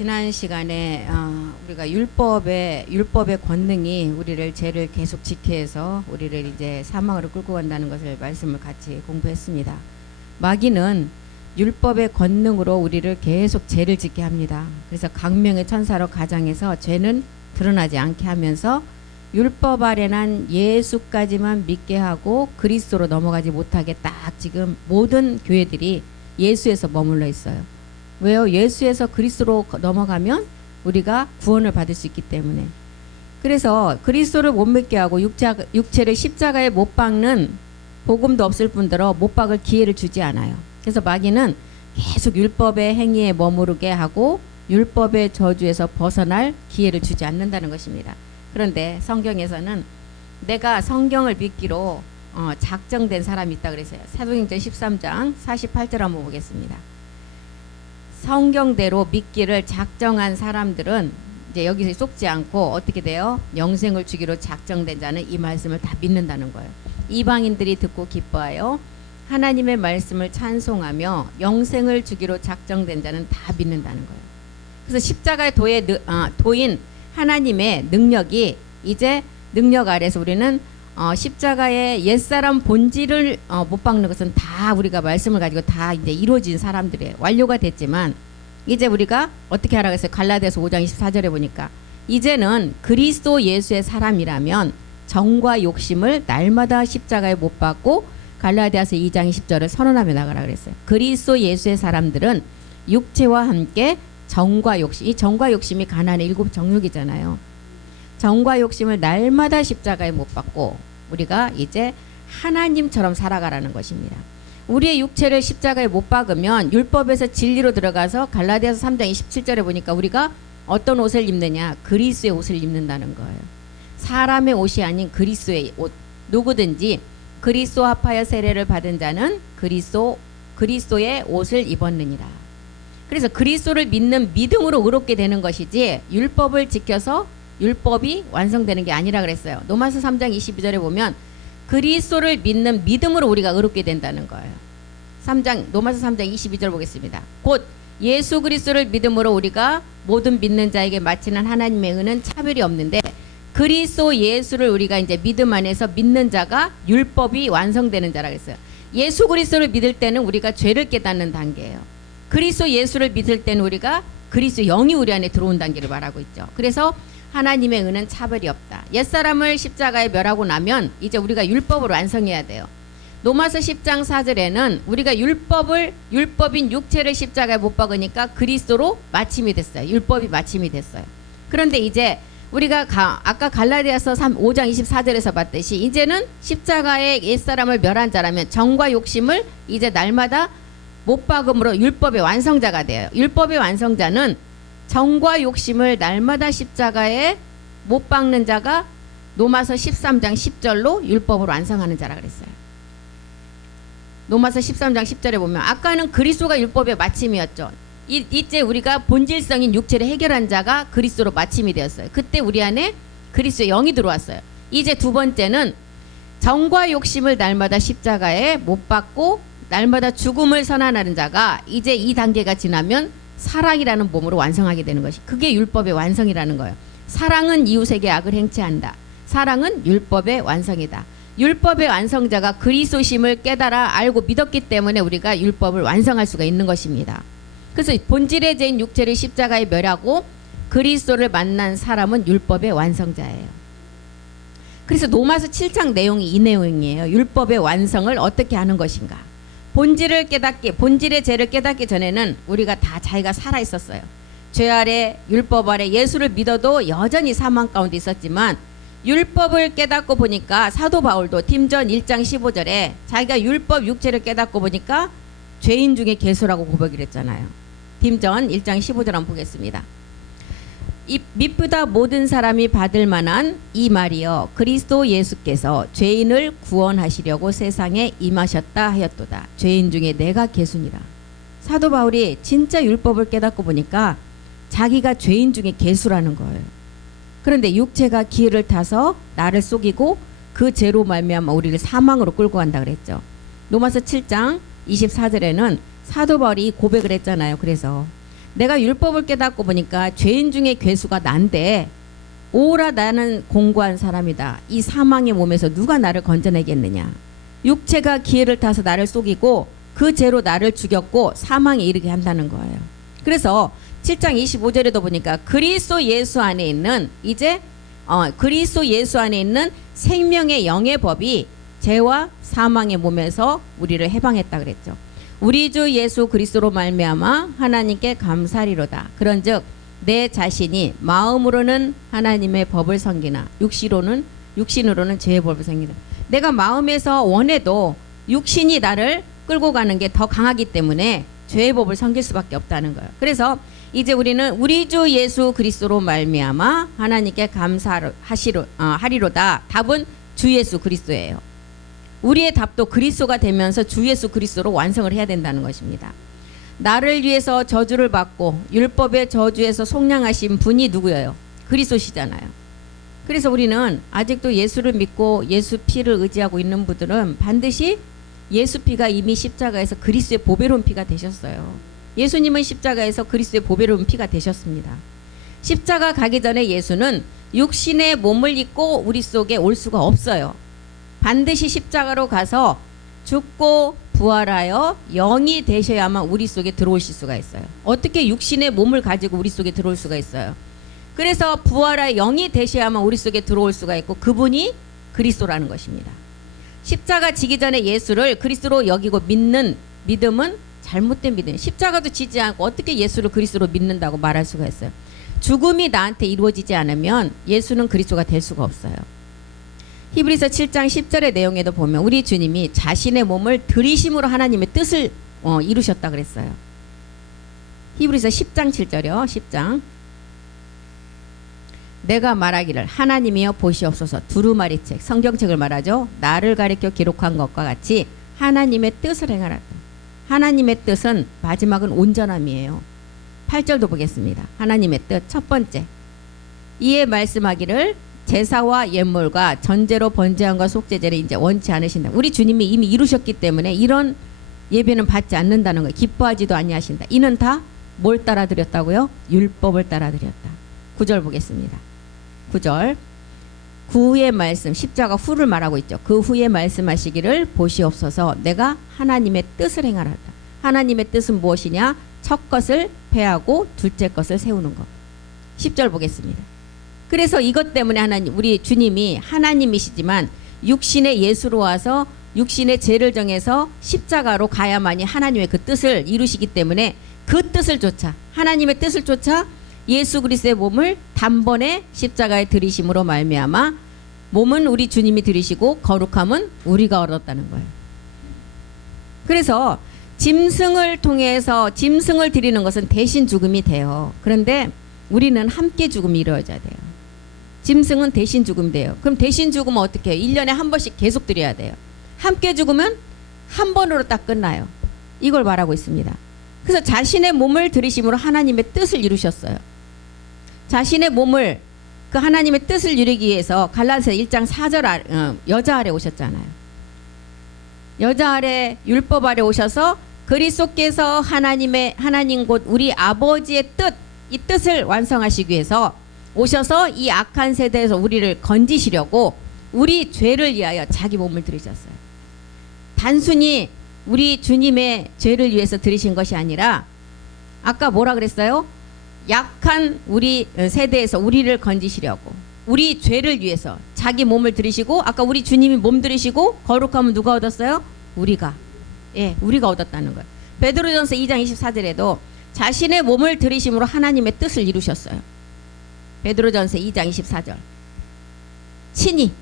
지난 시간에 우리가 율법의 권능이 우리를 죄를 계속 지게 해서 우리를 이제 사망으로 끌고 간다는 것을 말씀을 같이 공부했습니다. 마귀는 율법의 권능으로 우리를 계속 죄를 짓게 합니다. 그래서 강명의 천사로 가장해서 죄는 드러나지 않게 하면서 율법 아래 난 예수까지만 믿게 하고 그리스도로 넘어가지 못하게 딱 지금 모든 교회들이 예수에서 머물러 있어요. 왜요? 예수에서 그리스도로 넘어가면 우리가 구원을 받을 수 있기 때문에. 그래서 그리스도를 못 믿게 하고 육체를 십자가에 못 박는 복음도 없을 뿐더러 못 박을 기회를 주지 않아요. 그래서 마귀는 계속 율법의 행위에 머무르게 하고 율법의 저주에서 벗어날 기회를 주지 않는다는 것입니다. 그런데 성경에서는 내가 성경을 믿기로 작정된 사람이 있다 그랬어요. 사도행전 13장 48절 한번 보겠습니다. 성경대로 믿기를 작정한 사람들은 이제 여기서 속지 않고 어떻게 돼요? 영생을 주기로 작정된 자는 이 말씀을 다 믿는다는 거예요. 이방인들이 듣고 기뻐하여 하나님의 말씀을 찬송하며 영생을 주기로 작정된 자는 다 믿는다는 거예요. 그래서 십자가의 도인 하나님의 능력이 이제 능력 아래서 우리는 십자가의 옛사람 본질을 못 박는 것은 다 우리가 말씀을 가지고 다 이제 이루어진 사람들의 완료가 됐지만 이제 우리가 어떻게 하라고 했어요? 갈라디아서 5장 24절에 보니까 이제는 그리스도 예수의 사람이라면 정과 욕심을 날마다 십자가에 못 박고 갈라디아서 2장 20절을 선언하며 나가라 그랬어요. 그리스도 예수의 사람들은 육체와 함께 정과 욕심, 이 정과 욕심이 가난의 일곱 정욕이잖아요. 정과 욕심을 날마다 십자가에 못 박고 우리가 이제 하나님처럼 살아가라는 것입니다. 우리의 육체를 십자가에 못 박으면 율법에서 진리로 들어가서 갈라디아서 3장 27절에 보니까 우리가 어떤 옷을 입느냐? 그리스도의 옷을 입는다는 거예요. 사람의 옷이 아닌 그리스도의 옷. 누구든지 그리스도 합하여 세례를 받은 자는 그리스도의 옷을 입었느니라. 그래서 그리스도를 믿는 믿음으로 의롭게 되는 것이지 율법을 지켜서 율법이 완성되는 게 아니라 그랬어요. 로마서 3장 22절에 보면 그리스도를 믿는 믿음으로 우리가 의롭게 된다는 거예요. 로마서 3장 22절 보겠습니다. 곧 예수 그리스도를 믿음으로 우리가 모든 믿는 자에게 마치는 하나님의 은은 차별이 없는데 그리스도 예수를 우리가 이제 믿음 안에서 믿는 자가 율법이 완성되는 자라 그랬어요. 예수 그리스도를 믿을 때는 우리가 죄를 깨닫는 단계예요. 그리스도 예수를 믿을 때는 우리가 그리스도 영이 우리 안에 들어온 단계를 말하고 있죠. 그래서 하나님의 은은 차별이 없다. 옛사람을 십자가에 멸하고 나면 이제 우리가 율법을 완성해야 돼요. 로마서 10장 4절에는 우리가 율법인 육체를 십자가에 못 박으니까 그리스도로 마침이 됐어요. 율법이 마침이 됐어요. 그런데 이제 우리가 아까 갈라디아서 5장 24절에서 봤듯이 이제는 십자가에 옛사람을 멸한 자라면 정과 욕심을 이제 날마다 못 박음으로 율법의 완성자가 돼요. 율법의 완성자는 정과 욕심을 날마다 십자가에 못 박는 자가 로마서 13장 10절로 율법을 완성하는 자라 그랬어요. 로마서 13장 10절에 보면 아까는 그리스도가 율법의 마침이었죠. 이제 우리가 본질성인 육체를 해결한 자가 그리스도로 마침이 되었어요. 그때 우리 안에 그리스도의 영이 들어왔어요. 이제 두 번째는 정과 욕심을 날마다 십자가에 못 박고 날마다 죽음을 선언하는 자가 이제 이 단계가 지나면 사랑이라는 몸으로 완성하게 되는 것이 그게 율법의 완성이라는 거예요. 사랑은 이웃에게 악을 행치 않는다. 사랑은 율법의 완성이다. 율법의 완성자가 그리스도심을 깨달아 알고 믿었기 때문에 우리가 율법을 완성할 수가 있는 것입니다. 그래서 본질의 죄인 육체를 십자가에 멸하고 그리스도를 만난 사람은 율법의 완성자예요. 그래서 로마서 7장 내용이 이 내용이에요. 율법의 완성을 어떻게 하는 것인가. 본질의 죄를 깨닫기 전에는 우리가 다 자기가 살아 있었어요. 죄 아래 율법 아래 예수를 믿어도 여전히 사망 가운데 있었지만 율법을 깨닫고 보니까 사도 바울도 팀전 1장 15절에 자기가 율법 육체를 깨닫고 보니까 죄인 중에 괴수라고 고백을 했잖아요. 팀전 1장 15절 한번 보겠습니다. 믿보다 모든 사람이 받을 만한 이 말이여 그리스도 예수께서 죄인을 구원하시려고 세상에 임하셨다 하였도다. 죄인 중에 내가 괴수니라. 사도 바울이 진짜 율법을 깨닫고 보니까 자기가 죄인 중에 괴수라는 거예요. 그런데 육체가 기회를 타서 나를 속이고 그 죄로 말미암아 우리를 사망으로 끌고 간다 그랬죠. 로마서 7장 24절에는 사도 바울이 고백을 했잖아요. 그래서 내가 율법을 깨닫고 보니까 죄인 중에 괴수가 난데 오라 나는 공고한 사람이다. 이 사망의 몸에서 누가 나를 건져내겠느냐. 육체가 기회를 타서 나를 속이고 그 죄로 나를 죽였고 사망에 이르게 한다는 거예요. 그래서 7장 25절에도 보니까 그리스도 예수 안에 있는 그리스도 예수 안에 있는 생명의 영의 법이 죄와 사망의 몸에서 우리를 해방했다 그랬죠. 우리 주 예수 그리스도로 말미암아 하나님께 감사리로다. 그런즉 내 자신이 마음으로는 하나님의 법을 섬기나 육신으로는 죄의 법을 섬기나. 내가 마음에서 원해도 육신이 나를 끌고 가는 게 더 강하기 때문에 죄의 법을 섬길 수밖에 없다는 거예요. 그래서 이제 우리는 우리 주 예수 그리스도로 말미암아 하나님께 감사하리로다. 답은 주 예수 그리스도예요. 우리의 답도 그리스도가 되면서 주 예수 그리스도로 완성을 해야 된다는 것입니다. 나를 위해서 저주를 받고 율법의 저주에서 속량하신 분이 누구예요? 그리스도시잖아요. 그래서 우리는 아직도 예수를 믿고 예수 피를 의지하고 있는 분들은 반드시 예수 피가 이미 십자가에서 그리스도의 보배로운 피가 되셨어요. 예수님은 십자가에서 그리스도의 보배로운 피가 되셨습니다. 십자가 가기 전에 예수는 육신의 몸을 입고 우리 속에 올 수가 없어요. 반드시 십자가로 가서 죽고 부활하여 영이 되셔야만 우리 속에 들어오실 수가 있어요. 어떻게 육신의 몸을 가지고 우리 속에 들어올 수가 있어요? 그래서 부활하여 영이 되셔야만 우리 속에 들어올 수가 있고 그분이 그리스도라는 것입니다. 십자가 지기 전에 예수를 그리스도로 여기고 믿는 믿음은 잘못된 믿음이에요. 십자가도 지지 않고 어떻게 예수를 그리스도로 믿는다고 말할 수가 있어요? 죽음이 나한테 이루어지지 않으면 예수는 그리스도가 될 수가 없어요. 히브리서 7장 10절의 내용에도 보면 우리 주님이 자신의 몸을 들이심으로 하나님의 뜻을 이루셨다 그랬어요. 히브리서 10장 7절이요. 10장. 내가 말하기를 하나님이여 보시옵소서. 두루마리 책, 성경책을 말하죠. 나를 가리켜 기록한 것과 같이 하나님의 뜻을 행하라. 하나님의 뜻은 마지막은 온전함이에요. 8절도 보겠습니다. 하나님의 뜻 첫 번째. 이에 말씀하기를 제사와 예물과 전제로 번제함과 속죄제를 이제 원치 않으신다. 우리 주님이 이미 이루셨기 때문에 이런 예배는 받지 않는다는 거예요. 기뻐하지도 아니하신다. 이는 다 뭘 따라 드렸다고요? 율법을 따라 드렸다. 9절 보겠습니다. 9절. 그 후의 말씀, 십자가 후를 말하고 있죠. 그 후에 말씀하시기를 보시옵소서. 내가 하나님의 뜻을 행하라. 하나님의 뜻은 무엇이냐? 첫 것을 폐하고 둘째 것을 세우는 것. 10절 보겠습니다. 그래서 이것 때문에 우리 주님이 하나님이시지만 육신의 예수로 와서 육신의 죄를 정해서 십자가로 가야만이 하나님의 그 뜻을 이루시기 때문에 그 뜻을 쫓아 하나님의 뜻을 쫓아 예수 그리스도의 몸을 단번에 십자가에 들이심으로 말미암아 몸은 우리 주님이 들이시고 거룩함은 우리가 얻었다는 거예요. 그래서 짐승을 통해서 짐승을 드리는 것은 대신 죽음이 돼요. 그런데 우리는 함께 죽음이 이루어져야 돼요. 짐승은 대신 죽음이 돼요. 그럼 대신 죽으면 어떻게 해요? 1년에 한 번씩 계속 드려야 돼요. 함께 죽으면 한 번으로 딱 끝나요. 이걸 말하고 있습니다. 그래서 자신의 몸을 들이심으로 하나님의 뜻을 이루셨어요. 자신의 몸을 그 하나님의 뜻을 이루기 위해서 갈라디아서 1장 4절 여자 아래 오셨잖아요. 여자 아래 율법 아래 오셔서 그리스도께서 하나님 곧 우리 아버지의 뜻, 이 뜻을 완성하시기 위해서 오셔서 이 악한 세대에서 우리를 건지시려고 우리 죄를 위하여 자기 몸을 들이셨어요. 단순히 우리 주님의 죄를 위해서 들이신 것이 아니라 아까 뭐라 그랬어요? 약한 우리 세대에서 우리를 건지시려고 우리 죄를 위해서 자기 몸을 들이시고 아까 우리 주님이 몸 들이시고 거룩함은 누가 얻었어요? 우리가 얻었다는 거예요. 베드로전서 2장 24절에도 자신의 몸을 들이심으로 하나님의 뜻을 이루셨어요. 베드로전서 2장 24절. 친히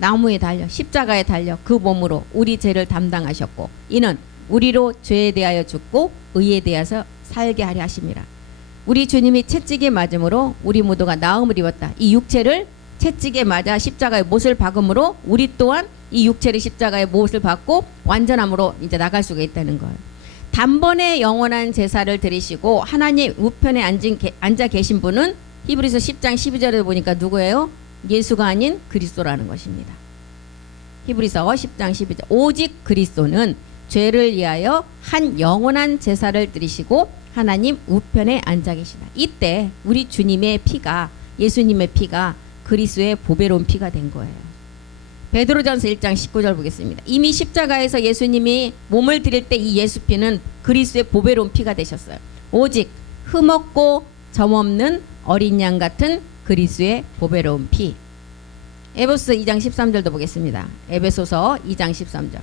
나무에 달려 십자가에 달려 그 몸으로 우리 죄를 담당하셨고 이는 우리로 죄에 대하여 죽고 의에 대하여 살게 하려 하심이라. 우리 주님이 채찍에 맞음으로 우리 모두가 나음을 입었다. 이 육체를 채찍에 맞아 십자가의 못을 박음으로 우리 또한 이 육체를 십자가의 못을 받고 완전함으로 이제 나갈 수가 있다는 거예요. 단번에 영원한 제사를 드리시고 하나님 우편에 앉아 계신 분은 히브리서 10장 12절에 보니까 누구예요? 예수가 아닌 그리스도라는 것입니다. 히브리서 10장 12절. 오직 그리스도는 죄를 위하여 한 영원한 제사를 드리시고 하나님 우편에 앉아 계시다. 이때 우리 주님의 피가, 예수님의 피가 그리스도의 보배로운 피가 된 거예요. 베드로전서 1장 19절 보겠습니다. 이미 십자가에서 예수님이 몸을 드릴 때 이 예수 피는 그리스도의 보배로운 피가 되셨어요. 오직 흠없고 점없는 어린 양 같은 그리스도의 보배로운 피. 에베소서 2장 13절도 보겠습니다. 에베소서 2장 13절.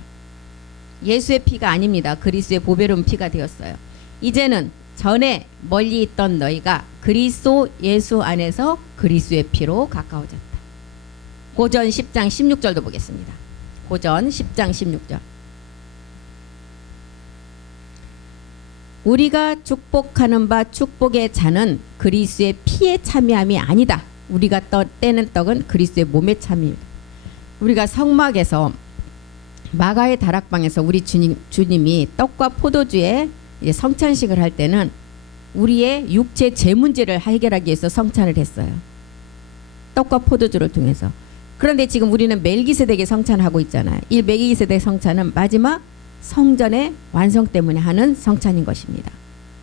예수의 피가 아닙니다. 그리스도의 보배로운 피가 되었어요. 이제는 전에 멀리 있던 너희가 그리스도 예수 안에서 그리스도의 피로 가까워졌다. 고전 10장 16절도 보겠습니다. 고전 10장 16절. 우리가 축복하는 바 축복의 잔은 그리스도의 피에 참여함이 아니다. 우리가 떼는 떡은 그리스도의 몸에 참여입니다. 우리가 성막에서 마가의 다락방에서 우리 주님이 떡과 포도주에 성찬식을 할 때는 우리의 육체 제 문제를 해결하기 위해서 성찬을 했어요. 떡과 포도주를 통해서. 그런데 지금 우리는 멜기세덱의 성찬하고 있잖아요. 이 멜기세덱 성찬은 마지막 성전의 완성 때문에 하는 성찬인 것입니다.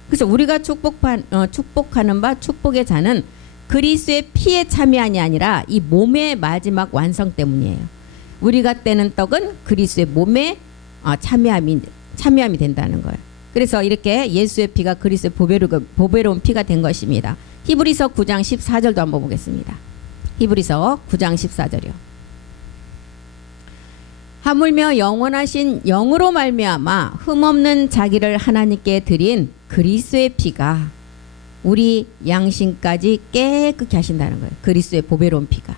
그래서 우리가 축복하는 바 축복의 잔은 그리스도의 피에 참여함이 아니라 이 몸의 마지막 완성 때문이에요. 우리가 떼는 떡은 그리스도의 몸에 참여함이 된다는 거예요. 그래서 이렇게 예수의 피가 그리스도의 보배로운 피가 된 것입니다. 히브리서 9장 14절도 한번 보겠습니다. 히브리서 9장 14절이요. 하물며 영원하신 영으로 말미암아 흠없는 자기를 하나님께 드린 그리스도의 피가 우리 양심까지 깨끗게 하신다는 거예요. 그리스도의 보배로운 피가.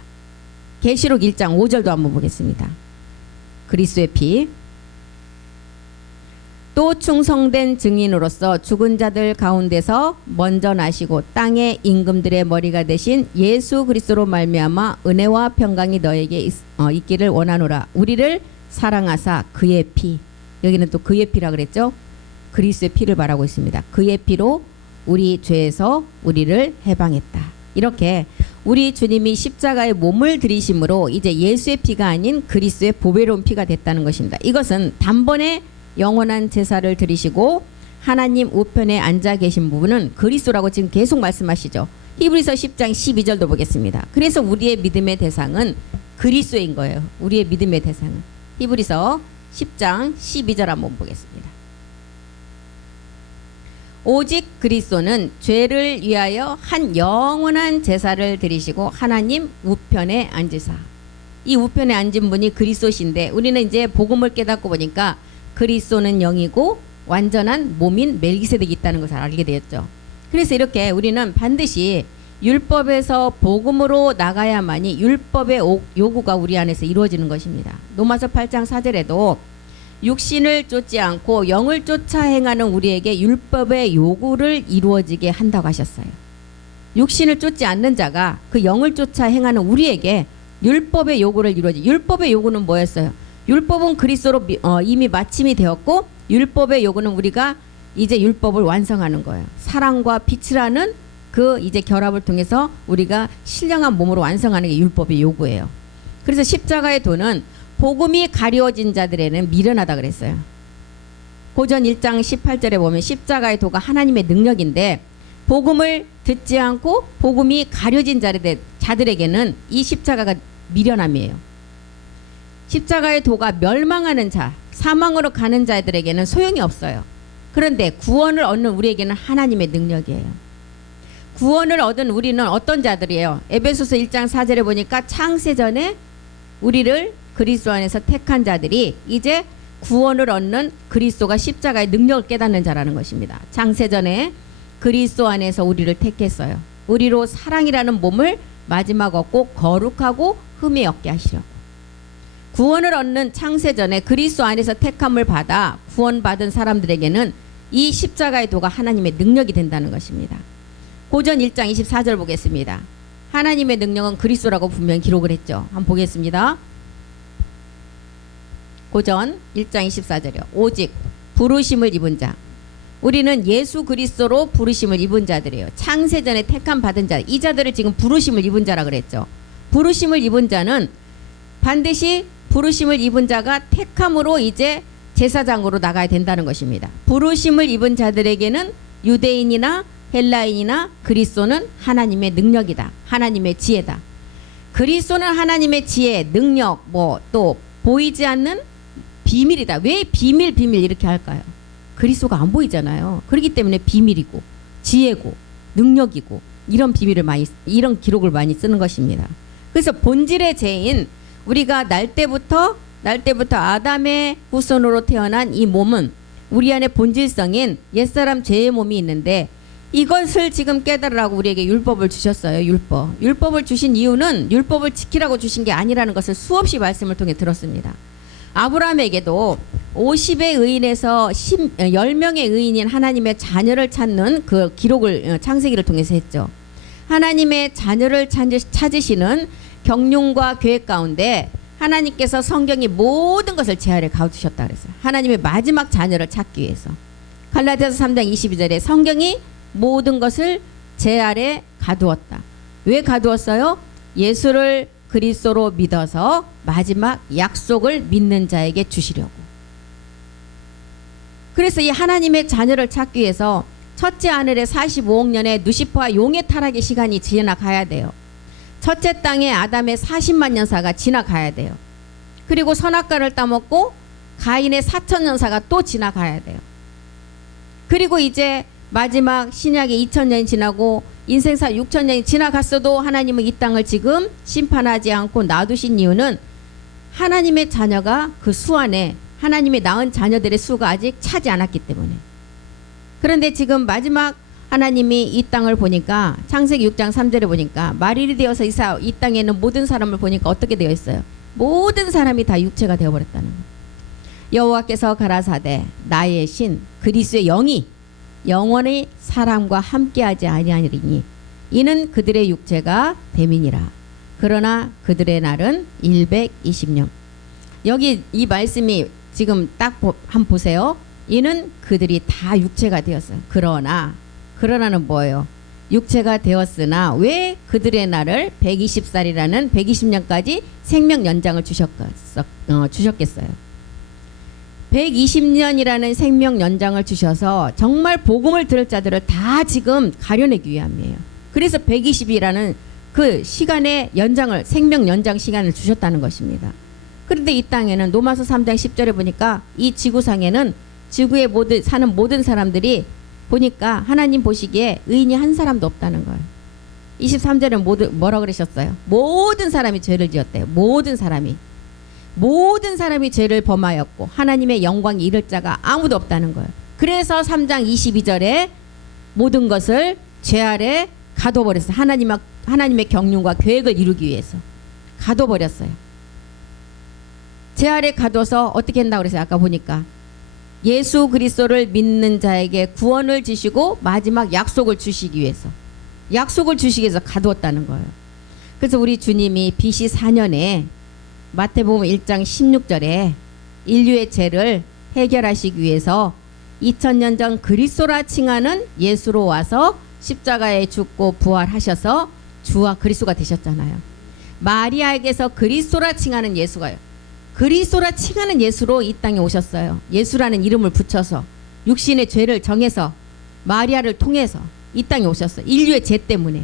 계시록 1장 5절도 한번 보겠습니다. 그리스도의 피. 또 충성된 증인으로서 죽은 자들 가운데서 먼저 나시고 땅의 임금들의 머리가 되신 예수 그리스도로 말미암아 은혜와 평강이 너에게 있기를 원하노라. 우리를 사랑하사 그의 피. 여기는 또 그의 피라 그랬죠. 그리스도의 피를 말하고 있습니다. 그의 피로 우리 죄에서 우리를 해방했다. 이렇게 우리 주님이 십자가에 몸을 들이심으로 이제 예수의 피가 아닌 그리스도의 보배로운 피가 됐다는 것입니다. 이것은 단번에 영원한 제사를 드리시고 하나님 우편에 앉아 계신 부분은 그리스도라고 지금 계속 말씀하시죠. 히브리서 10장 12절도 보겠습니다. 그래서 우리의 믿음의 대상은 그리스도인 거예요. 우리의 믿음의 대상은. 히브리서 10장 12절 한번 보겠습니다. 오직 그리스도는 죄를 위하여 한 영원한 제사를 드리시고 하나님 우편에 앉으사. 이 우편에 앉은 분이 그리스도신데 우리는 이제 복음을 깨닫고 보니까 그리스도는 영이고 완전한 몸인 멜기세덱이 있다는 것을 알게 되었죠. 그래서 이렇게 우리는 반드시 율법에서 복음으로 나가야만이 율법의 요구가 우리 안에서 이루어지는 것입니다. 로마서 8장 4절에도 육신을 쫓지 않고 영을 쫓아 행하는 우리에게 율법의 요구를 이루어지게 한다고 하셨어요. 육신을 쫓지 않는 자가 그 영을 쫓아 행하는 우리에게 율법의 요구를 이루어지. 율법의 요구는 뭐였어요? 율법은 그리스도로 이미 마침이 되었고 율법의 요구는 우리가 이제 율법을 완성하는 거예요. 사랑과 빛이라는 그 이제 결합을 통해서 우리가 신령한 몸으로 완성하는 게 율법의 요구예요. 그래서 십자가의 도는 복음이 가려진 자들에는 미련하다 그랬어요. 고전 1장 18절에 보면 십자가의 도가 하나님의 능력인데 복음을 듣지 않고 복음이 가려진 자들에게는 이 십자가가 미련함이에요. 십자가의 도가 멸망하는 자, 사망으로 가는 자들에게는 소용이 없어요. 그런데 구원을 얻는 우리에게는 하나님의 능력이에요. 구원을 얻은 우리는 어떤 자들이에요? 에베소서 1장 4절에 보니까 창세전에 우리를 그리스도 안에서 택한 자들이 이제 구원을 얻는 그리스도가 십자가의 능력을 깨닫는 자라는 것입니다. 창세전에 그리스도 안에서 우리를 택했어요. 우리로 사랑이라는 몸을 마지막 얻고 거룩하고 흠이 없게 하시려고. 구원을 얻는 창세전에 그리스도 안에서 택함을 받아 구원받은 사람들에게는 이 십자가의 도가 하나님의 능력이 된다는 것입니다. 고전 1장 24절 보겠습니다. 하나님의 능력은 그리스도라고 분명히 기록을 했죠. 한번 보겠습니다. 고전 1장 24절이요. 오직 부르심을 입은 자. 우리는 예수 그리스도로 부르심을 입은 자들이에요. 창세전에 택함 받은 자. 이 자들을 지금 부르심을 입은 자라 그랬죠. 부르심을 입은 자는 반드시 부르심을 입은 자가 택함으로 이제 제사장으로 나가야 된다는 것입니다. 부르심을 입은 자들에게는 유대인이나 헬라인이나 그리스도는 하나님의 능력이다. 하나님의 지혜다. 그리스도는 하나님의 지혜, 능력, 뭐 또 보이지 않는 비밀이다. 왜 비밀 이렇게 할까요? 그리스도가 안 보이잖아요. 그렇기 때문에 비밀이고 지혜고 능력이고 이런 이런 기록을 많이 쓰는 것입니다. 그래서 본질의 죄인 우리가 날 때부터 아담의 후손으로 태어난 이 몸은 우리 안에 본질성인 옛사람 죄의 몸이 있는데 이것을 지금 깨달으라고 우리에게 율법을 주셨어요. 율법을 주신 이유는 율법을 지키라고 주신 게 아니라는 것을 수없이 말씀을 통해 들었습니다. 아브라함에게도 50의 의인에서 10명의 의인인 하나님의 자녀를 찾는 그 기록을 창세기를 통해서 했죠. 하나님의 자녀를 찾으시는 경륜과 계획 가운데 하나님께서 성경이 모든 것을 제 아래 가두셨다 그랬어요. 하나님의 마지막 자녀를 찾기 위해서. 갈라디아서 3장 22절에 성경이 모든 것을 제 아래 가두었다. 왜 가두었어요? 예수를 그리스도로 믿어서 마지막 약속을 믿는 자에게 주시려고. 그래서 이 하나님의 자녀를 찾기 위해서 첫째 하늘에 45억 년의 누시퍼와 용의 타락의 시간이 지나가야 돼요. 첫째 땅에 아담의 40만 년사가 지나가야 돼요. 그리고 선악과를 따먹고 가인의 4천 년사가 또 지나가야 돼요. 그리고 이제 마지막 신약의 2000년이 지나고 인생사 6000년이 지나갔어도 하나님은 이 땅을 지금 심판하지 않고 놔두신 이유는 하나님의 자녀가 그 수 안에 하나님이 낳은 자녀들의 수가 아직 차지 않았기 때문에. 그런데 지금 마지막 하나님이 이 땅을 보니까 창세기 6장 3절에 보니까 말일이 되어서 이 땅에 있는 모든 사람을 보니까 어떻게 되어 있어요? 모든 사람이 다 육체가 되어버렸다는 거예요. 여호와께서 가라사대 나의 신 그리스도의 영이 영원히 사람과 함께하지 아니하리니 이는 그들의 육체가 됨이니라. 그러나 그들의 날은 120년. 여기 이 말씀이 지금 딱 한번 보세요. 이는 그들이 다 육체가 되었어요. 그러나는 뭐예요? 육체가 되었으나 왜 그들의 날을 120살이라는 120년까지 생명 연장을 주셨겠어요? 120년이라는 생명 연장을 주셔서 정말 복음을 들을 자들을 다 지금 가려내기 위함이에요. 그래서 120이라는 그 시간의 생명 연장 시간을 주셨다는 것입니다. 그런데 이 땅에는 로마서 3장 10절에 보니까 이 지구상에는 지구에 사는 모든 사람들이 보니까 하나님 보시기에 의인이 한 사람도 없다는 거예요. 23절에 뭐라 그러셨어요? 모든 사람이 죄를 지었대요. 모든 사람이 죄를 범하였고 하나님의 영광이 이를 자가 아무도 없다는 거예요. 그래서 3장 22절에 모든 것을 죄 아래 가둬버렸어요. 하나님의 경륜과 계획을 이루기 위해서 가둬버렸어요. 죄 아래 가둬서 어떻게 한다고 그랬어요? 아까 보니까 예수 그리스도를 믿는 자에게 구원을 주시고 마지막 약속을 주시기 위해서 가두었다는 거예요. 그래서 우리 주님이 BC 4년에 마태복음 1장 16절에 인류의 죄를 해결하시기 위해서 2000년 전 그리스도라 칭하는 예수로 와서 십자가에 죽고 부활하셔서 주와 그리스도가 되셨잖아요. 마리아에게서 그리스도라 칭하는 예수가요. 그리스도라 칭하는 예수로 이 땅에 오셨어요. 예수라는 이름을 붙여서 육신의 죄를 정해서 마리아를 통해서 이 땅에 오셨어요. 인류의 죄 때문에.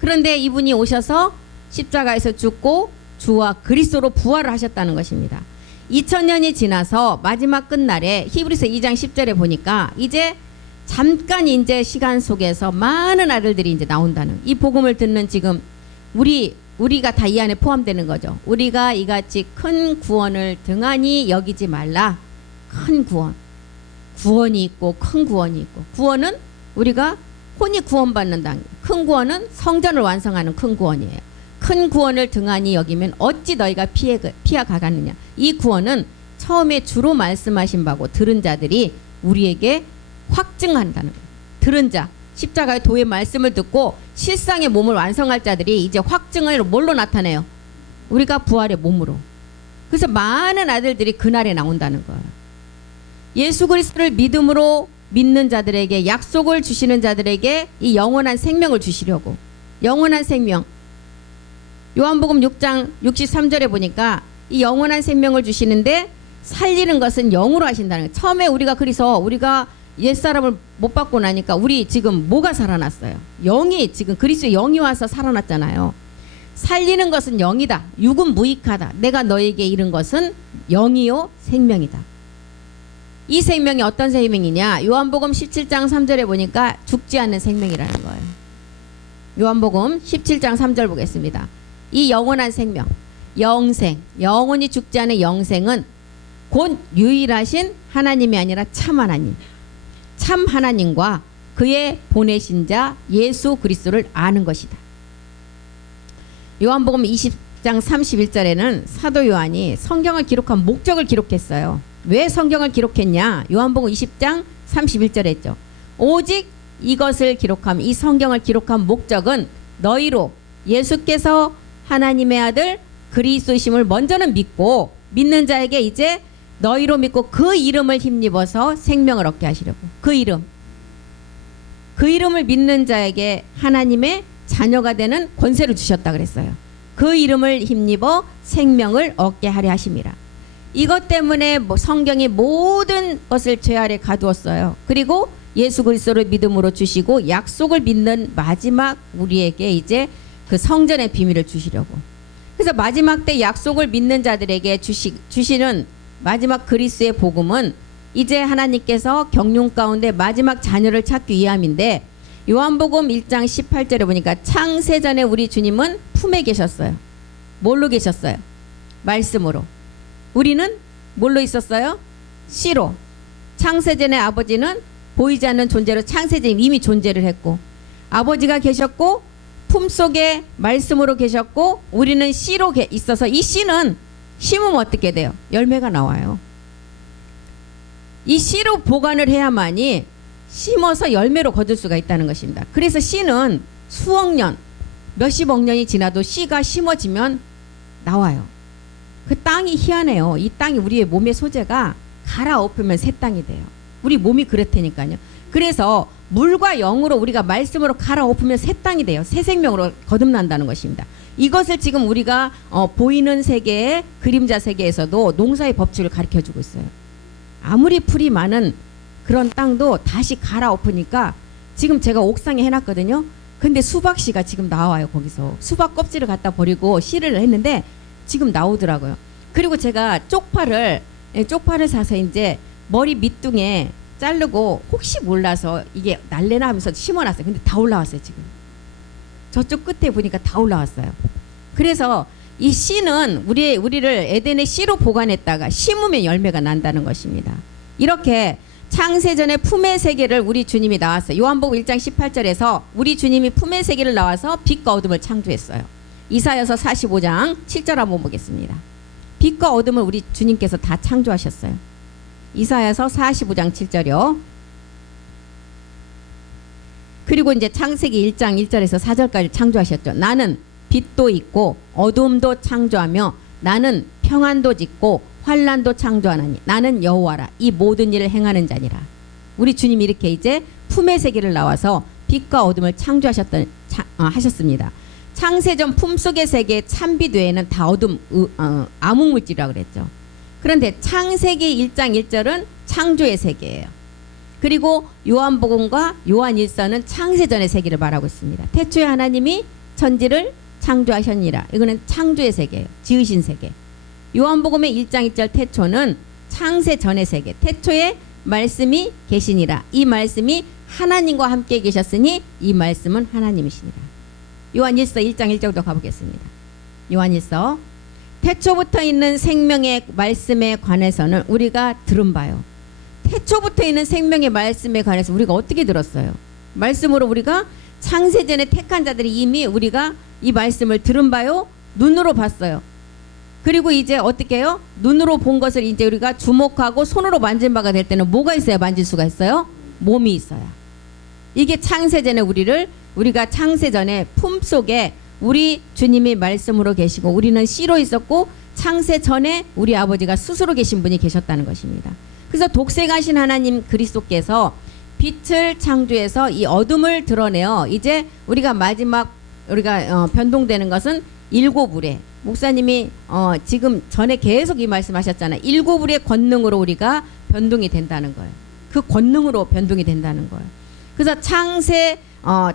그런데 이분이 오셔서 십자가에서 죽고 주와 그리스도로 부활을 하셨다는 것입니다. 2000년이 지나서 마지막 끝날에 히브리서 2장 10절에 보니까 이제 잠깐 이제 시간 속에서 많은 아들들이 이제 나온다는 이 복음을 듣는 지금 우리가 다 이 안에 포함되는 거죠. 우리가 이같이 큰 구원을 등한히 여기지 말라. 큰 구원이 있고 큰 구원이 있고 구원은 우리가 혼이 구원받는다. 큰 구원은 성전을 완성하는 큰 구원이에요. 큰 구원을 등한히 여기면 어찌 너희가 피해가겠느냐. 이 구원은 처음에 주로 말씀하신 바고 들은 자들이 우리에게 확증한다는 거예요. 들은 자 십자가의 도의 말씀을 듣고 실상의 몸을 완성할 자들이 이제 확증을 뭘로 나타내요? 우리가 부활의 몸으로. 그래서 많은 아들들이 그날에 나온다는 거예요. 예수 그리스도를 믿음으로 믿는 자들에게 약속을 주시는 자들에게 이 영원한 생명을 주시려고. 영원한 생명. 요한복음 6장 63절에 보니까 이 영원한 생명을 주시는데 살리는 것은 영으로 하신다는 거예요. 처음에 우리가 그래서 우리가 옛사람을 못 받고 나니까 우리 지금 뭐가 살아났어요? 영이 지금 그리스도의 영이 와서 살아났잖아요. 살리는 것은 영이다. 육은 무익하다. 내가 너에게 이른 것은 영이요 생명이다. 이 생명이 어떤 생명이냐? 요한복음 17장 3절에 보니까 죽지 않는 생명이라는 거예요. 요한복음 17장 3절 보겠습니다. 이 영원한 생명, 영생, 영원히 죽지 않은 영생은 곧 유일하신 하나님이 아니라 참 하나님, 참 하나님과 그의 보내신 자 예수 그리스도를 아는 것이다. 요한복음 20장 31절에는 사도 요한이 성경을 기록한 목적을 기록했어요. 왜 성경을 기록했냐? 요한복음 20장 31절에 했죠. 오직 이것을 기록함, 이 성경을 기록한 목적은 너희로 예수께서 하나님의 아들 그리스도이심을 먼저는 믿고 믿는 자에게 이제 너희로 믿고 그 이름을 힘입어서 생명을 얻게 하시려고. 그 이름을 믿는 자에게 하나님의 자녀가 되는 권세를 주셨다 그랬어요. 그 이름을 힘입어 생명을 얻게 하려 하심이라. 이것 때문에 성경이 모든 것을 죄 아래 가두었어요. 그리고 예수 그리스도를 믿음으로 주시고 약속을 믿는 마지막 우리에게 이제 그 성전의 비밀을 주시려고. 그래서 마지막 때 약속을 믿는 자들에게 주시는 마지막 그리스도의 복음은 이제 하나님께서 경륜 가운데 마지막 자녀를 찾기 위함인데, 요한복음 1장 18절에 보니까 창세전에 우리 주님은 품에 계셨어요. 뭘로 계셨어요? 말씀으로. 우리는 뭘로 있었어요? 씨로. 창세전의 아버지는 보이지 않는 존재로 창세전에 이미 존재를 했고, 아버지가 계셨고 품속에 말씀으로 계셨고, 우리는 씨로 있어서 이 씨는 심으면 어떻게 돼요? 열매가 나와요. 이 씨로 보관을 해야만이 심어서 열매로 거둘 수가 있다는 것입니다. 그래서 씨는 수억 년, 몇십억 년이 지나도 씨가 심어지면 나와요. 그 땅이 희한해요. 이 땅이 우리의 몸의 소재가 갈아엎으면 새 땅이 돼요. 우리 몸이 그렇다니까요. 그래서 물과 영으로 우리가 말씀으로 갈아엎으면 새 땅이 돼요. 새 생명으로 거듭난다는 것입니다. 이것을 지금 우리가 보이는 세계의 그림자 세계에서도 농사의 법칙을 가르쳐주고 있어요. 아무리 풀이 많은 그런 땅도 다시 갈아엎으니까, 지금 제가 옥상에 해놨거든요. 근데 수박씨가 지금 나와요. 거기서 수박 껍질을 갖다 버리고 씨를 했는데 지금 나오더라고요. 그리고 제가 쪽파를 사서 이제 머리 밑둥에 자르고 혹시 몰라서 이게 날래나 하면서 심어놨어요. 근데 다 올라왔어요. 지금 저쪽 끝에 보니까 다 올라왔어요. 그래서 이 씨는 우리를 에덴의 씨로 보관했다가 심으면 열매가 난다는 것입니다. 이렇게 창세전의 품의 세계를 우리 주님이 나왔어요. 요한복음 1장 18절에서 우리 주님이 품의 세계를 나와서 빛과 어둠을 창조했어요. 이사야서 45장 7절 한번 보겠습니다. 빛과 어둠을 우리 주님께서 다 창조하셨어요. 이사야서 45장 7절이요. 그리고 이제 창세기 1장 1절에서 4절까지 창조하셨죠. 나는 빛도 있고 어둠도 창조하며 나는 평안도 짓고 환란도 창조하나니 나는 여호와라. 이 모든 일을 행하는 자니라. 우리 주님이 이렇게 이제 품의 세계를 나와서 빛과 어둠을 하셨습니다. 창세전 품속의 세계 참빛 외에는 다 어둠, 암흑물질이라고 그랬죠. 그런데 창세기 1장 1절은 창조의 세계예요. 그리고 요한복음과 요한일서는 창세전의 세계를 말하고 있습니다. 태초에 하나님이 천지를 창조하셨니라. 이거는 창조의 세계예요. 지으신 세계. 요한복음의 1장 1절 태초는 창세전의 세계. 태초에 말씀이 계시니라. 이 말씀이 하나님과 함께 계셨으니 이 말씀은 하나님이시니라. 요한일서 1장 1절도 가보겠습니다. 요한일서. 태초부터 있는 생명의 말씀에 관해서는 우리가 들은 바요. 태초부터 있는 생명의 말씀에 관해서 우리가 어떻게 들었어요? 말씀으로 우리가 창세전에 택한 자들이 이미 우리가 이 말씀을 들은 바요. 눈으로 봤어요. 그리고 이제 어떻게 해요? 눈으로 본 것을 이제 우리가 주목하고 손으로 만진 바가 될 때는 뭐가 있어야 만질 수가 있어요? 몸이 있어야. 이게 창세전에 우리가 창세전에 품속에 우리 주님이 말씀으로 계시고 우리는 씨로 있었고 창세전에 우리 아버지가 스스로 계신 분이 계셨다는 것입니다. 그래서 독생하신 하나님 그리스도께서 빛을 창조해서 이 어둠을 드러내어 이제 우리가 마지막 변동되는 것은 일곱 우레. 목사님이 지금 전에 계속 이 말씀하셨잖아요. 일곱 우레의 권능으로 우리가 변동이 된다는 거예요. 그 권능으로 변동이 된다는 거예요. 그래서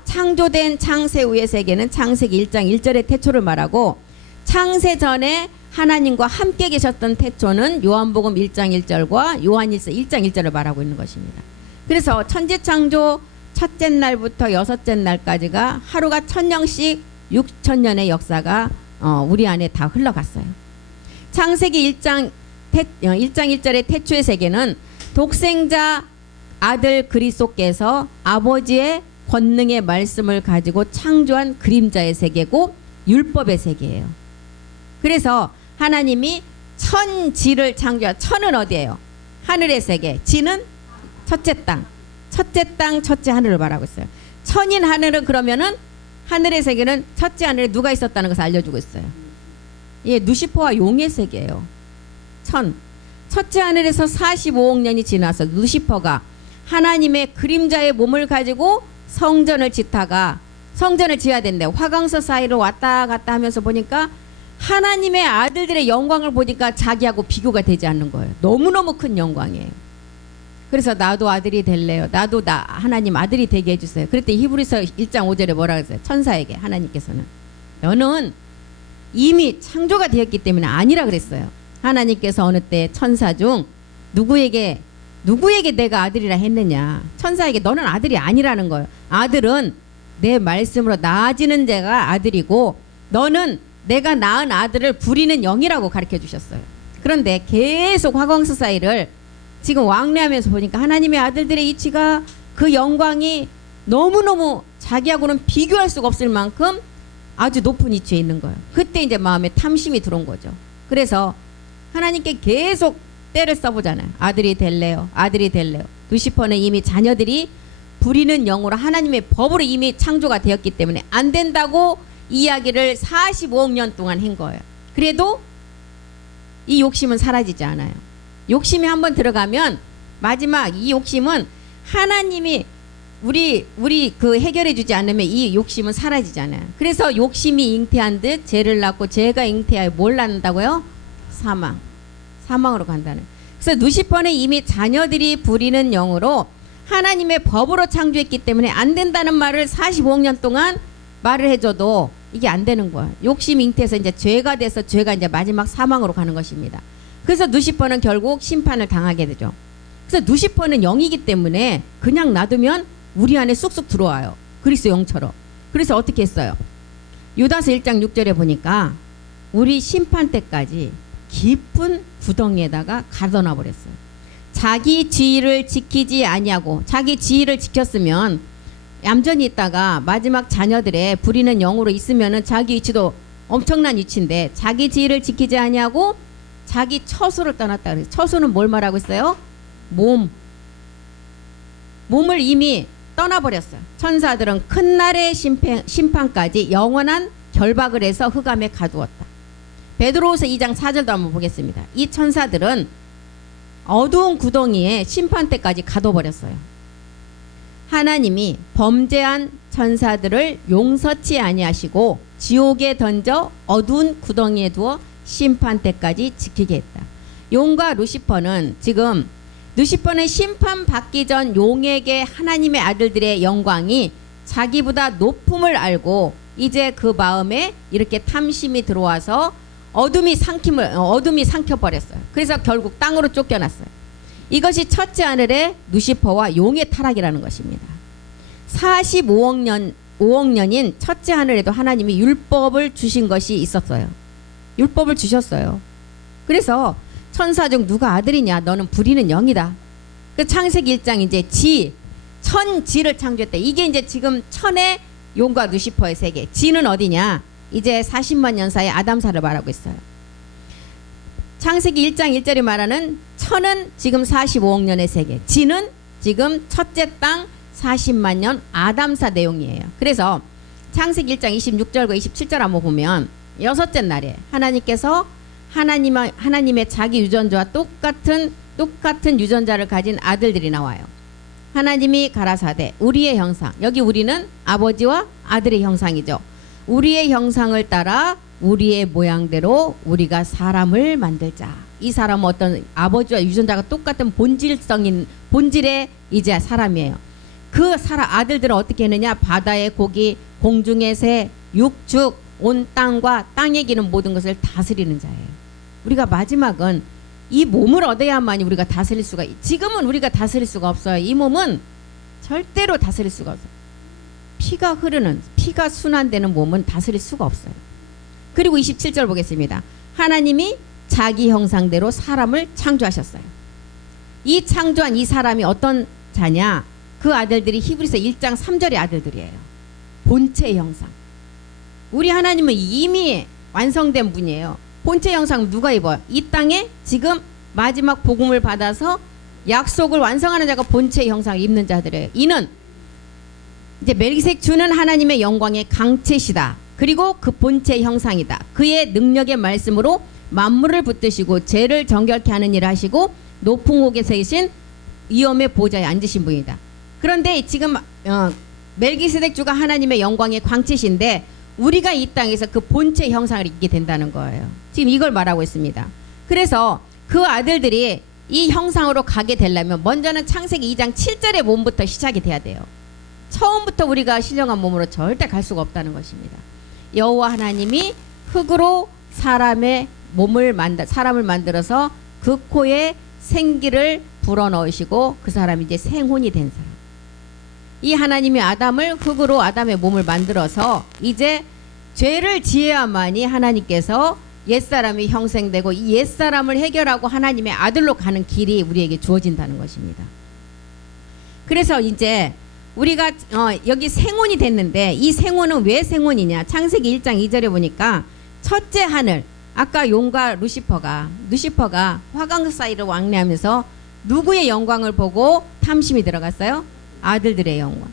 창조된 창세 후의 세계는 창세기 1장 1절의 태초를 말하고, 창세 전에 하나님과 함께 계셨던 태초는 요한복음 1장 1절과 요한일서 1장 1절을 말하고 있는 것입니다. 그래서 천지창조 첫째 날부터 여섯째 날까지가 하루가 1000년씩 6000년의 역사가 우리 안에 다 흘러갔어요. 창세기 1장 1절의 태초의 세계는 독생자 아들 그리스도께서 아버지의 권능의 말씀을 가지고 창조한 그림자의 세계고 율법의 세계예요. 그래서 하나님이 천지를 창조한, 천은 어디예요? 하늘의 세계. 지는 첫째 땅. 첫째 땅, 첫째 하늘을 말하고 있어요. 천인 하늘은 그러면은 하늘의 세계는 첫째 하늘에 누가 있었다는 것을 알려주고 있어요. 예, 누시퍼와 용의 세계예요. 첫째 하늘에서 45억 년이 지나서 누시퍼가 하나님의 그림자의 몸을 가지고 성전을 짓다가, 성전을 지어야 된대. 화강서 사이로 왔다 갔다 하면서 보니까 하나님의 아들들의 영광을 보니까 자기하고 비교가 되지 않는 거예요. 너무너무 큰 영광이에요. 그래서 나도 아들이 될래요. 나도 하나님 아들이 되게 해주세요. 그랬더니 히브리서 1장 5절에 뭐라 그랬어요? 천사에게 하나님께서는 너는 이미 창조가 되었기 때문에 아니라 그랬어요. 하나님께서 어느 때 천사 중 누구에게 내가 아들이라 했느냐? 천사에게 너는 아들이 아니라는 거예요. 아들은 내 말씀으로 낳아지는 자가 아들이고, 너는 내가 낳은 아들을 부리는 영이라고 가르쳐 주셨어요. 그런데 계속 화광서 사이를 지금 왕래하면서 보니까 하나님의 아들들의 이치가, 그 영광이 너무너무 자기하고는 비교할 수가 없을 만큼 아주 높은 위치에 있는 거예요. 그때 이제 마음에 탐심이 들어온 거죠. 그래서 하나님께 계속 때를 써보잖아요. 아들이 될래요. 아들이 될래요. 루시퍼는 이미 자녀들이 부리는 영으로 하나님의 법으로 이미 창조가 되었기 때문에 안 된다고 이야기를 45억 년 동안 한 거예요. 그래도 이 욕심은 사라지지 않아요. 욕심이 한번 들어가면 마지막 이 욕심은 하나님이 우리 그 해결해 주지 않으면 이 욕심은 사라지잖아요. 그래서 욕심이 잉태한 듯 죄를 낳고 죄가 잉태하여 뭘 낳는다고요? 사망으로 간다는. 그래서 누시퍼는 이미 자녀들이 부리는 영으로 하나님의 법으로 창조했기 때문에 안 된다는 말을 45억 년 동안 말을 해줘도 이게 안 되는 거야. 욕심 잉태해서 이제 죄가 돼서 죄가 이제 마지막 사망으로 가는 것입니다. 그래서 누시퍼는 결국 심판을 당하게 되죠. 그래서 누시퍼는 영이기 때문에 그냥 놔두면 우리 안에 쑥쑥 들어와요. 그리스도 영처럼. 그래서 어떻게 했어요? 유다서 1장 6절에 보니까 우리 심판 때까지 깊은 구덩이에다가 가둬놔 버렸어요. 자기 지위를 지키지 아니하고, 자기 지위를 지켰으면 얌전히 있다가 마지막 자녀들의 부리는 영으로 있으면은 자기 위치도 엄청난 위치인데, 자기 지위를 지키지 아니하고 자기 처소를 떠났다 그래요. 처소는 뭘 말하고 있어요? 몸을 이미 떠나버렸어요. 천사들은 큰 날의 심판까지 영원한 결박을 해서 흑암에 가두었다. 베드로후서 2장 4절도 한번 보겠습니다. 이 천사들은 어두운 구덩이에 심판 때까지 가둬버렸어요. 하나님이 범죄한 천사들을 용서치 아니하시고 지옥에 던져 어두운 구덩이에 두어 심판 때까지 지키게 했다. 용과 루시퍼는 지금, 루시퍼는 심판 받기 전 용에게 하나님의 아들들의 영광이 자기보다 높음을 알고 이제 그 마음에 이렇게 탐심이 들어와서 어둠이 삼켜버렸어요. 그래서 결국 땅으로 쫓겨났어요. 이것이 첫째 하늘의 누시퍼와 용의 타락이라는 것입니다. 5억 년인 첫째 하늘에도 하나님이 율법을 주신 것이 있었어요. 율법을 주셨어요. 그래서 천사 중 누가 아들이냐? 너는 부리는 영이다. 그 창세기 1장 이제 천지를 창조했다. 이게 이제 지금 천의 용과 누시퍼의 세계. 지는 어디냐? 이제 40만 년 사이 아담사를 말하고 있어요. 창세기 1장 1절이 말하는 천은 지금 45억 년의 세계, 지는 지금 첫째 땅 40만 년 아담사 내용이에요. 그래서 창세기 1장 26절과 27절 한번 보면 여섯째 날에 하나님께서 하나님의 자기 유전자와 똑같은 유전자를 가진 아들들이 나와요. 하나님이 가라사대 우리의 형상, 여기 우리는 아버지와 아들의 형상이죠. 우리의 형상을 따라 우리의 모양대로 우리가 사람을 만들자. 이 사람은 어떤 아버지와 유전자가 똑같은 본질의 이제 사람이에요. 그 사람 아들들은 어떻게 했느냐? 바다의 고기, 공중의 새, 육축, 온 땅과 땅에 기는 모든 것을 다스리는 자예요. 우리가 마지막은 이 몸을 얻어야만이 우리가 다스릴 수가, 지금은 우리가 다스릴 수가 없어요. 이 몸은 절대로 다스릴 수가 없어요. 피가 흐르는, 피가 순환되는 몸은 다스릴 수가 없어요. 그리고 27절 보겠습니다. 하나님이 자기 형상대로 사람을 창조하셨어요. 이 창조한 이 사람이 어떤 자냐? 그 아들들이 히브리서 1장 3절의 아들들이에요. 본체 형상. 우리 하나님은 이미 완성된 분이에요. 본체 형상 누가 입어요? 이 땅에 지금 마지막 복음을 받아서 약속을 완성하는 자가 본체 형상을 입는 자들이에요. 이는 이제 멜기세덱 주는 하나님의 영광의 강체시다. 그리고 그 본체 형상이다. 그의 능력의 말씀으로 만물을 붙드시고 죄를 정결케 하는 일을 하시고 높은 곳에 계신 위엄의 보좌에 앉으신 분이다. 그런데 지금 멜기세덱 주가 하나님의 영광의 광채신데 우리가 이 땅에서 그 본체 형상을 입게 된다는 거예요. 지금 이걸 말하고 있습니다. 그래서 그 아들들이 이 형상으로 가게 되려면 먼저는 창세기 2장 7절의 몸부터 시작이 돼야 돼요. 처음부터 우리가 신령한 몸으로 절대 갈 수가 없다는 것입니다. 여호와 하나님이 흙으로 사람을 만들어서 그 코에 생기를 불어넣으시고 그 사람이 이제 생혼이 된 사람. 이 하나님이 아담을 흙으로 아담의 몸을 만들어서 이제 죄를 지어야만이 하나님께서 옛사람이 형성되고 이 옛사람을 해결하고 하나님의 아들로 가는 길이 우리에게 주어진다는 것입니다. 그래서 이제 우리가 여기 생혼이 됐는데 이 생혼은 왜 생혼이냐? 창세기 1장 2절에 보니까 첫째 하늘, 아까 용과 루시퍼가 화강 사이를 왕래하면서 누구의 영광을 보고 탐심이 들어갔어요? 아들들의 영광.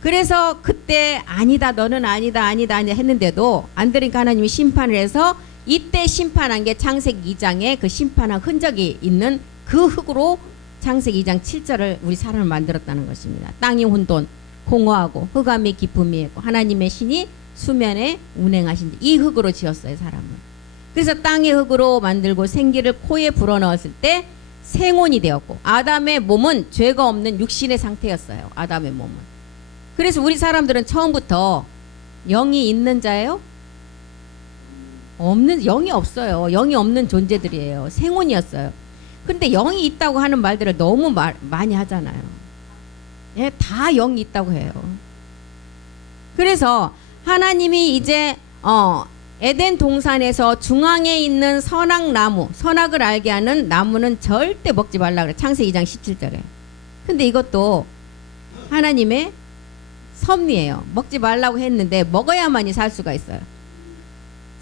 그래서 그때 아니다, 너는 아니다 했는데도 안 들으니까 하나님이 심판을 해서 이때 심판한 게 창세기 2장에 그 심판한 흔적이 있는 그 흙으로 창세기 2장 7절을 우리 사람을 만들었다는 것입니다. 땅이 혼돈, 공허하고 흑암이 깊음이 있고 하나님의 신이 수면에 운행하신 이 흙으로 지었어요, 사람을. 그래서 땅의 흙으로 만들고 생기를 코에 불어넣었을 때 생혼이 되었고 아담의 몸은 죄가 없는 육신의 상태였어요. 아담의 몸은. 그래서 우리 사람들은 처음부터 영이 있는 자예요? 영이 없어요. 영이 없는 존재들이에요. 생혼이었어요. 근데 영이 있다고 하는 말들을 너무 많이 하잖아요. 예, 다 영이 있다고 해요. 그래서 하나님이 이제 에덴 동산에서 중앙에 있는 선악나무, 선악을 알게 하는 나무는 절대 먹지 말라 그래. 창세기 2장 17절에. 근데 이것도 하나님의 섭리예요. 먹지 말라고 했는데 먹어야만이 살 수가 있어요.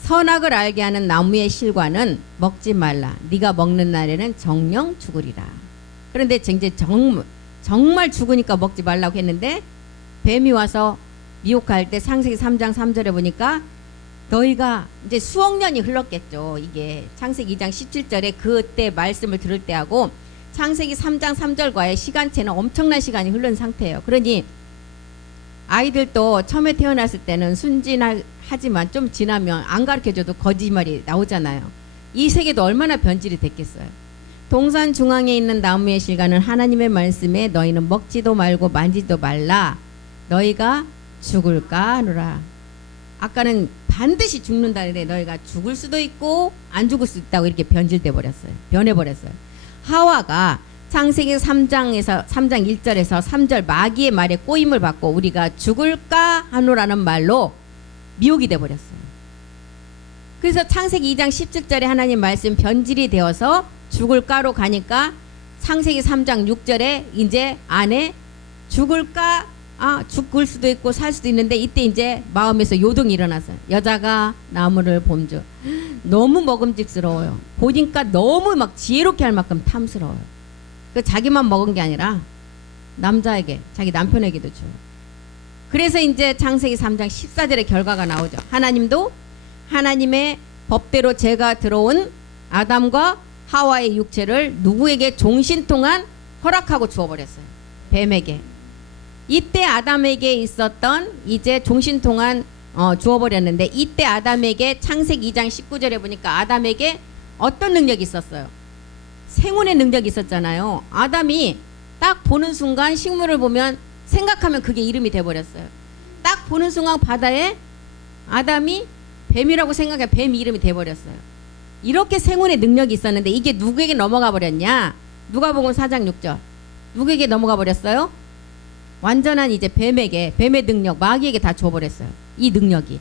선악을 알게 하는 나무의 실과는 먹지 말라. 네가 먹는 날에는 정령 죽으리라. 그런데 이제 정말 죽으니까 먹지 말라고 했는데 뱀이 와서 미혹할 때 창세기 3장 3절에 보니까 너희가 이제 수억 년이 흘렀겠죠. 이게 창세기 2장 17절에 그때 말씀을 들을 때하고 창세기 3장 3절과의 시간차는 엄청난 시간이 흐른 상태예요. 그러니 아이들도 처음에 태어났을 때는 순진하지만 좀 지나면 안 가르쳐줘도 거짓말이 나오잖아요. 이 세계도 얼마나 변질이 됐겠어요. 동산 중앙에 있는 나무의 실과는 하나님의 말씀에 너희는 먹지도 말고 만지도 말라. 너희가 죽을까 하노라. 아까는 반드시 죽는다는데 너희가 죽을 수도 있고 안 죽을 수도 있다고 이렇게 변해버렸어요. 하와가 창세기 3장 1절에서 3절 마귀의 말에 꼬임을 받고 우리가 죽을까 하노라는 말로 미혹이 돼버렸어요. 그래서 창세기 2장 17절에 하나님 말씀 변질이 되어서 죽을까로 가니까 창세기 3장 6절에 이제 안에 죽을까, 죽을 수도 있고 살 수도 있는데 이때 이제 마음에서 요동이 일어났어요. 여자가 나무를 본즉 너무 먹음직스러워요. 보니까 너무 막 지혜롭게 할 만큼 탐스러워요. 그 자기만 먹은 게 아니라 남자에게, 자기 남편에게도 줘요. 그래서 이제 창세기 3장 14절의 결과가 나오죠. 하나님도 하나님의 법대로 죄가 들어온 아담과 하와의 육체를 누구에게 종신통한 허락하고 주어버렸어요. 뱀에게. 이때 아담에게 있었던 이제 종신통한 주어버렸는데 이때 아담에게 창세기 2장 19절에 보니까 아담에게 어떤 능력이 있었어요? 생혼의 능력이 있었잖아요. 아담이 딱 보는 순간 식물을 보면 생각하면 그게 이름이 돼버렸어요. 딱 보는 순간 바다에 아담이 뱀이라고 생각해 뱀 이름이 돼버렸어요. 이렇게 생혼의 능력이 있었는데 이게 누구에게 넘어가 버렸냐? 누가복음 4장 6절. 누구에게 넘어가 버렸어요? 완전한 이제 뱀에게, 뱀의 능력, 마귀에게 다 줘버렸어요. 이 능력이.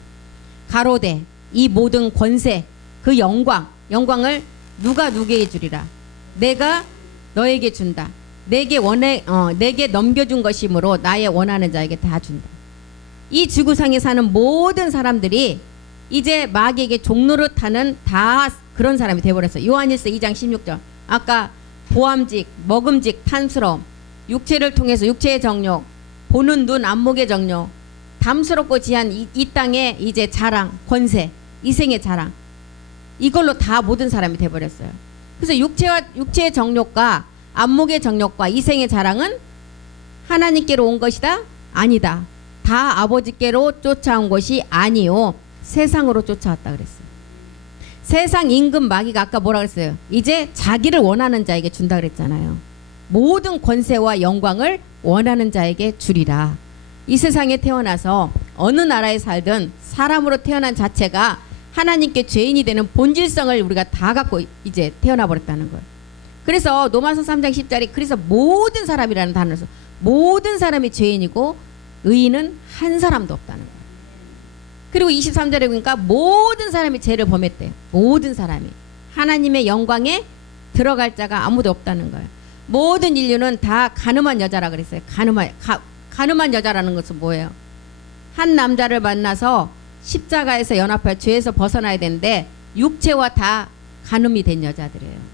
가로되 이 모든 권세, 그 영광을 누가 누구에게 주리라? 내가 너에게 준다. 내게 넘겨준 것이므로 나의 원하는 자에게 다 준다. 이 지구상에 사는 모든 사람들이 이제 마귀에게 종노릇하는 다 그런 사람이 되어버렸어요. 요한일서 2장 16절. 아까 보암직, 먹음직, 탐스러움, 육체를 통해서 육체의 정욕, 보는 눈, 안목의 정욕, 담스럽고 지한 이 땅의 이제 자랑, 권세, 이생의 자랑, 이걸로 다 모든 사람이 되어버렸어요. 그래서 육체의 정욕과 안목의 정욕과 이생의 자랑은 하나님께로 온 것이다? 아니다. 다 아버지께로 쫓아온 것이 아니요, 세상으로 쫓아왔다 그랬어요. 세상 임금 마귀가 아까 뭐라 그랬어요? 이제 자기를 원하는 자에게 준다 그랬잖아요. 모든 권세와 영광을 원하는 자에게 주리라. 이 세상에 태어나서 어느 나라에 살든 사람으로 태어난 자체가 하나님께 죄인이 되는 본질성을 우리가 다 갖고 이제 태어나 버렸다는 거예요. 그래서 로마서 3장 10절이 그래서 모든 사람이라는 단어에서 모든 사람이 죄인이고 의인은 한 사람도 없다는 거예요. 그리고 23절에 보니까 모든 사람이 죄를 범했대요. 모든 사람이. 하나님의 영광에 들어갈 자가 아무도 없다는 거예요. 모든 인류는 다 가늠한 여자라 그랬어요. 가늠한 여자라는 것은 뭐예요? 한 남자를 만나서 십자가에서 연합하여 죄에서 벗어나야 되는데 육체와 다 가늠이 된 여자들이에요.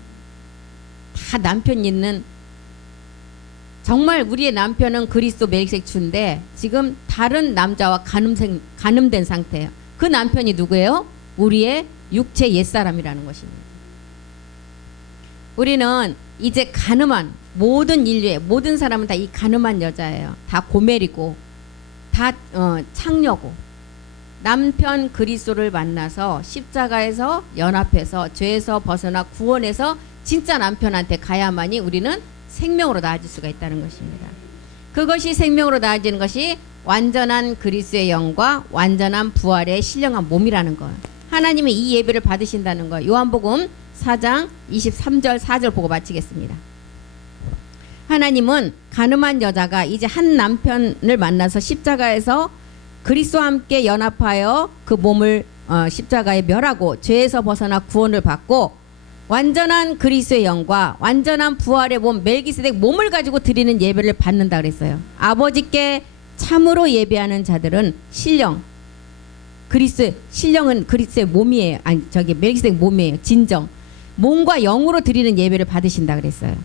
다 남편 있는, 정말 우리의 남편은 그리스도 멜기세덱 주인데 지금 다른 남자와 가늠된 상태예요. 그 남편이 누구예요? 우리의 육체 옛사람이라는 것입니다. 우리는 이제 가늠한, 모든 인류의 모든 사람은 다 이 가늠한 여자예요. 다 고멜이고 다 창녀고, 남편 그리스도를 만나서 십자가에서 연합해서 죄에서 벗어나 구원해서 진짜 남편한테 가야만이 우리는 생명으로 나아질 수가 있다는 것입니다. 그것이 생명으로 나아지는 것이 완전한 그리스도의 영과 완전한 부활의 신령한 몸이라는 거예요. 하나님이 이 예배를 받으신다는 거예요. 요한복음 4장 23절 4절 보고 마치겠습니다. 하나님은 가늠한 여자가 이제 한 남편을 만나서 십자가에서 그리스도와 함께 연합하여 그 몸을 십자가에 멸하고 죄에서 벗어나 구원을 받고 완전한 그리스도의 영과 완전한 부활의 몸 멜기세덱 몸을 가지고 드리는 예배를 받는다 그랬어요. 아버지께 참으로 예배하는 자들은 신령은 그리스도의 몸이에요. 아니 멜기세덱 몸이에요. 진정 몸과 영으로 드리는 예배를 받으신다 그랬어요.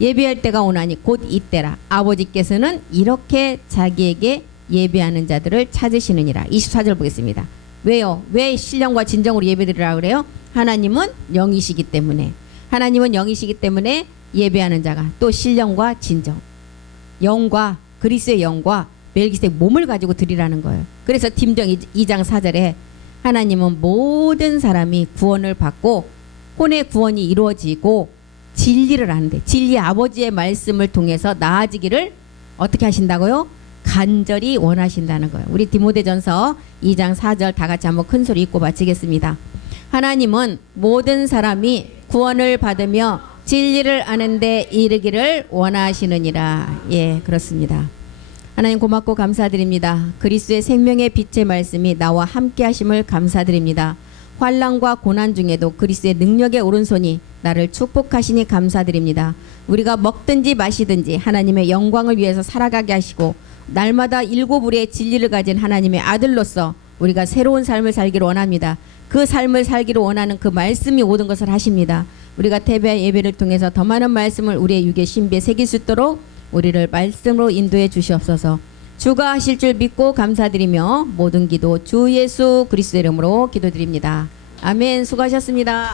예배할 때가 오나니 곧 이때라. 아버지께서는 이렇게 자기에게 예배하는 자들을 찾으시느니라. 24절 보겠습니다. 왜요? 왜 신령과 진정으로 예배드리라 그래요? 하나님은 영이시기 때문에. 하나님은 영이시기 때문에 예배하는 자가 또 신령과 진정, 영과 그리스도의 영과 멜기세덱 몸을 가지고 드리라는 거예요. 그래서 딤정 2장 4절에 하나님은 모든 사람이 구원을 받고 혼의 구원이 이루어지고 진리를 하는데, 진리 아버지의 말씀을 통해서 나아지기를 어떻게 하신다고요? 간절히 원하신다는 거예요. 우리 디모데전서 2장 4절 다 같이 한번 큰 소리 읽고 마치겠습니다. 하나님은 모든 사람이 구원을 받으며 진리를 아는 데 이르기를 원하시느니라. 예, 그렇습니다. 하나님 고맙고 감사드립니다. 그리스도의 생명의 빛의 말씀이 나와 함께 하심을 감사드립니다. 환난과 고난 중에도 그리스도의 능력의 오른손이 나를 축복하시니 감사드립니다. 우리가 먹든지 마시든지 하나님의 영광을 위해서 살아가게 하시고 날마다 일곱 우리의 진리를 가진 하나님의 아들로서 우리가 새로운 삶을 살기를 원합니다. 그 삶을 살기를 원하는 그 말씀이 모든 것을 하십니다. 우리가 태배 예배를 통해서 더 많은 말씀을 우리의 육의 신비에 새길 수 있도록 우리를 말씀으로 인도해 주시옵소서. 주가 하실 줄 믿고 감사드리며 모든 기도 주 예수 그리스도의 이름으로 기도드립니다. 아멘. 수고하셨습니다.